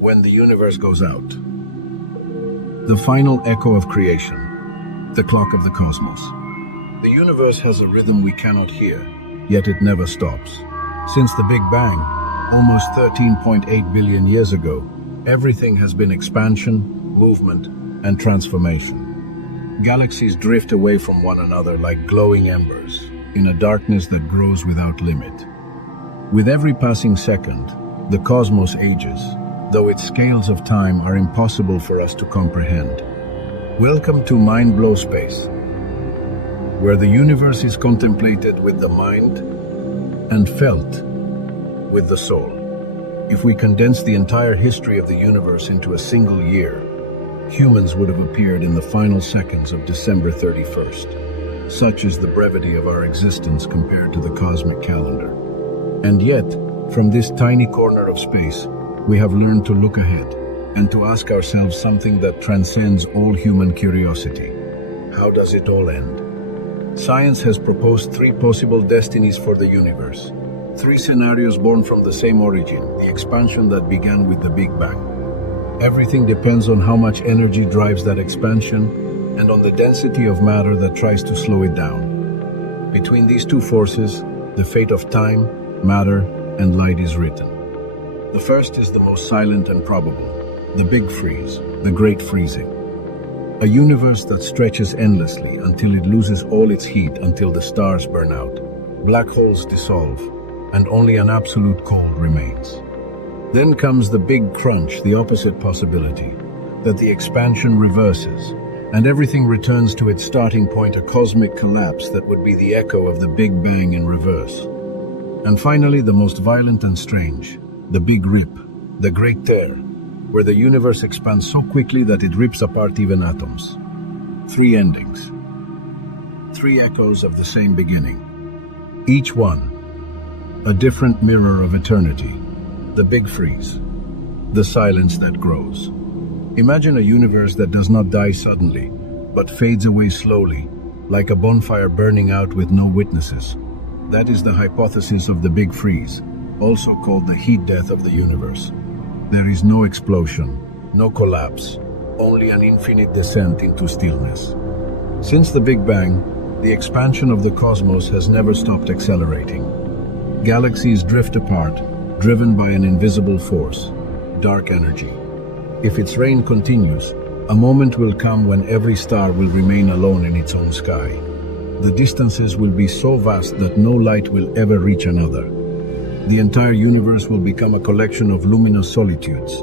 when the universe goes out. The final echo of creation, the clock of the cosmos. The universe has a rhythm we cannot hear, yet it never stops. Since the Big Bang, almost 13.8 billion years ago, everything has been expansion, movement, and transformation. Galaxies drift away from one another like glowing embers, in a darkness that grows without limit. With every passing second, the cosmos ages, though its scales of time are impossible for us to comprehend. Welcome to Mind Blow Space, where the universe is contemplated with the mind and felt with the soul. If we condense the entire history of the universe into a single year, humans would have appeared in the final seconds of December 31st. Such is the brevity of our existence compared to the cosmic calendar. And yet, from this tiny corner of space, we have learned to look ahead and to ask ourselves something that transcends all human curiosity. How does it all end? Science has proposed three possible destinies for the universe. Three scenarios born from the same origin, the expansion that began with the Big Bang. Everything depends on how much energy drives that expansion and on the density of matter that tries to slow it down. Between these two forces, the fate of time, matter, and light is written. The first is the most silent and probable, the Big Freeze, the Great Freezing. A universe that stretches endlessly until it loses all its heat, until the stars burn out, black holes dissolve, and only an absolute cold remains. Then comes the Big Crunch, the opposite possibility, that the expansion reverses, and everything returns to its starting point, a cosmic collapse that would be the echo of the Big Bang in reverse. And finally, the most violent and strange, the Big Rip, the Great Tear, where the universe expands so quickly that it rips apart even atoms. Three endings. Three echoes of the same beginning. Each one, a different mirror of eternity. The Big Freeze, the silence that grows. Imagine a universe that does not die suddenly, but fades away slowly, like a bonfire burning out with no witnesses. That is the hypothesis of the Big Freeze, also called the heat death of the universe. There is no explosion, no collapse, only an infinite descent into stillness. Since the Big Bang, the expansion of the cosmos has never stopped accelerating. Galaxies drift apart, driven by an invisible force, dark energy. If its reign continues, a moment will come when every star will remain alone in its own sky. The distances will be so vast that no light will ever reach another. The entire universe will become a collection of luminous solitudes,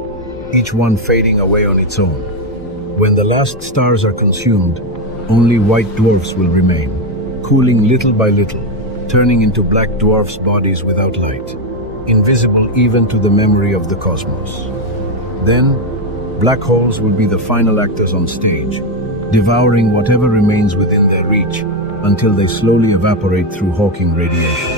each one fading away on its own. When the last stars are consumed, only white dwarfs will remain, cooling little by little, turning into black dwarfs' bodies without light, invisible even to the memory of the cosmos. Then, black holes will be the final actors on stage, devouring whatever remains within their reach until they slowly evaporate through Hawking radiation.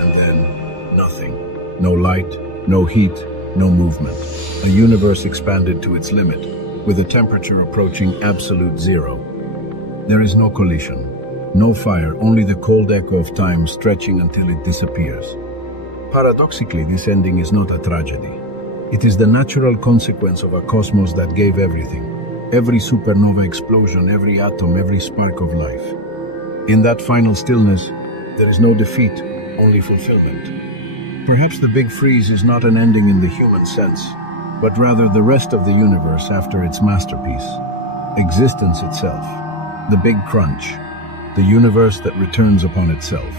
And then, nothing. No light, no heat, no movement. A universe expanded to its limit, with a temperature approaching absolute zero. There is no collision, no fire, only the cold echo of time stretching until it disappears. Paradoxically, this ending is not a tragedy. It is the natural consequence of a cosmos that gave everything. Every supernova explosion, every atom, every spark of life. In that final stillness, there is no defeat, only fulfillment. Perhaps the Big Freeze is not an ending in the human sense, but rather the rest of the universe after its masterpiece. Existence itself. The Big Crunch. The universe that returns upon itself.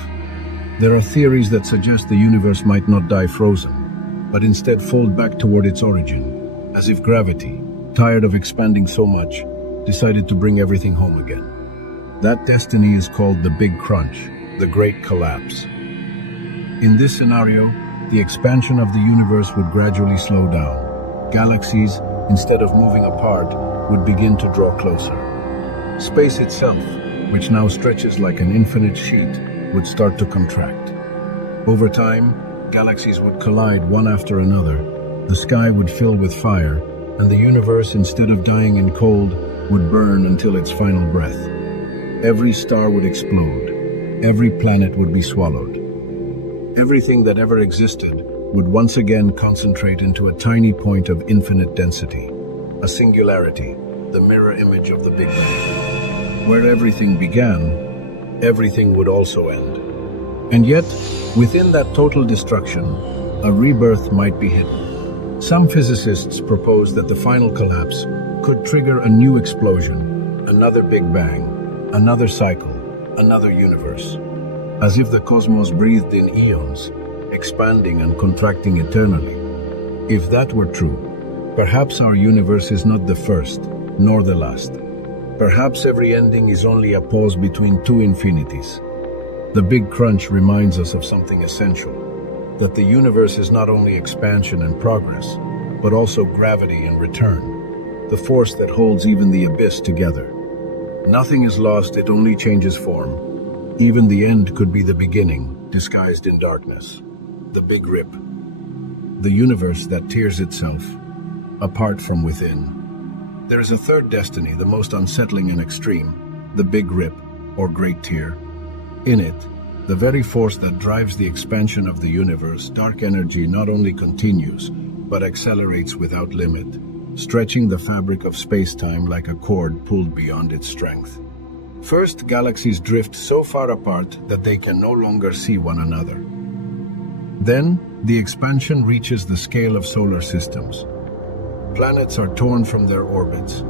There are theories that suggest the universe might not die frozen, but instead fold back toward its origin, as if gravity, tired of expanding so much, decided to bring everything home again. That destiny is called the Big Crunch, the Great Collapse. In this scenario, the expansion of the universe would gradually slow down. Galaxies, instead of moving apart, would begin to draw closer. Space itself, which now stretches like an infinite sheet, would start to contract. Over time, galaxies would collide one after another, the sky would fill with fire, and the universe, instead of dying in cold, would burn until its final breath. Every star would explode, every planet would be swallowed. Everything that ever existed would once again concentrate into a tiny point of infinite density, a singularity, the mirror image of the Big Bang. Where everything began, everything would also end. And yet, within that total destruction, a rebirth might be hidden. Some physicists propose that the final collapse could trigger a new explosion, another Big Bang, another cycle, another universe. As if the cosmos breathed in eons, expanding and contracting eternally. If that were true, perhaps our universe is not the first, nor the last. Perhaps every ending is only a pause between two infinities. The Big Crunch reminds us of something essential, that the universe is not only expansion and progress, but also gravity and return, the force that holds even the abyss together. Nothing is lost, it only changes form. Even the end could be the beginning, disguised in darkness. The Big Rip. The universe that tears itself, apart from within. There is a third destiny, the most unsettling and extreme, the Big Rip, or Great Tear. In it, the very force that drives the expansion of the universe, dark energy not only continues, but accelerates without limit, stretching the fabric of space-time like a cord pulled beyond its strength. First, galaxies drift so far apart that they can no longer see one another. Then, the expansion reaches the scale of solar systems. Planets are torn from their orbits.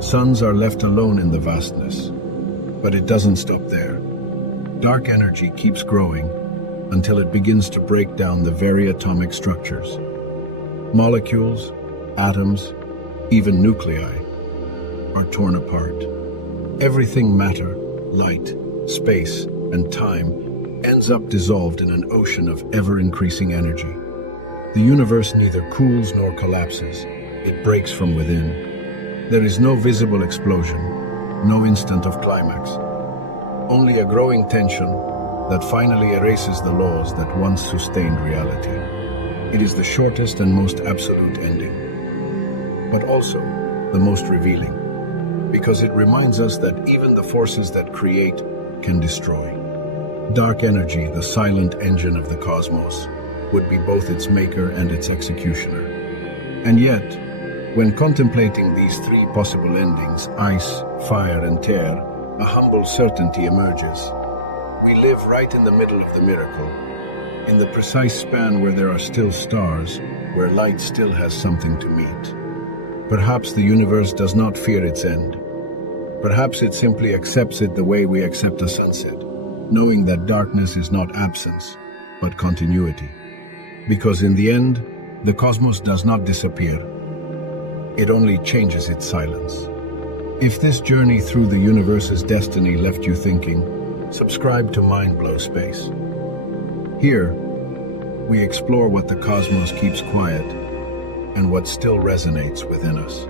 Suns are left alone in the vastness. But it doesn't stop there. Dark energy keeps growing until it begins to break down the very atomic structures. Molecules, atoms, even nuclei are torn apart. Everything matter, light, space, and time ends up dissolved in an ocean of ever-increasing energy. The universe neither cools nor collapses. It breaks from within. There is no visible explosion, no instant of climax. Only a growing tension that finally erases the laws that once sustained reality. It is the shortest and most absolute ending, but also the most revealing, because it reminds us that even the forces that create can destroy. Dark energy, the silent engine of the cosmos, would be both its maker and its executioner. And yet, when contemplating these three possible endings, ice, fire, and tear, a humble certainty emerges. We live right in the middle of the miracle, in the precise span where there are still stars, where light still has something to meet. Perhaps the universe does not fear its end. Perhaps it simply accepts it the way we accept a sunset, knowing that darkness is not absence, but continuity. Because in the end, the cosmos does not disappear. It only changes its silence. If this journey through the universe's destiny left you thinking, subscribe to Mind Blow Space. Here, we explore what the cosmos keeps quiet and what still resonates within us.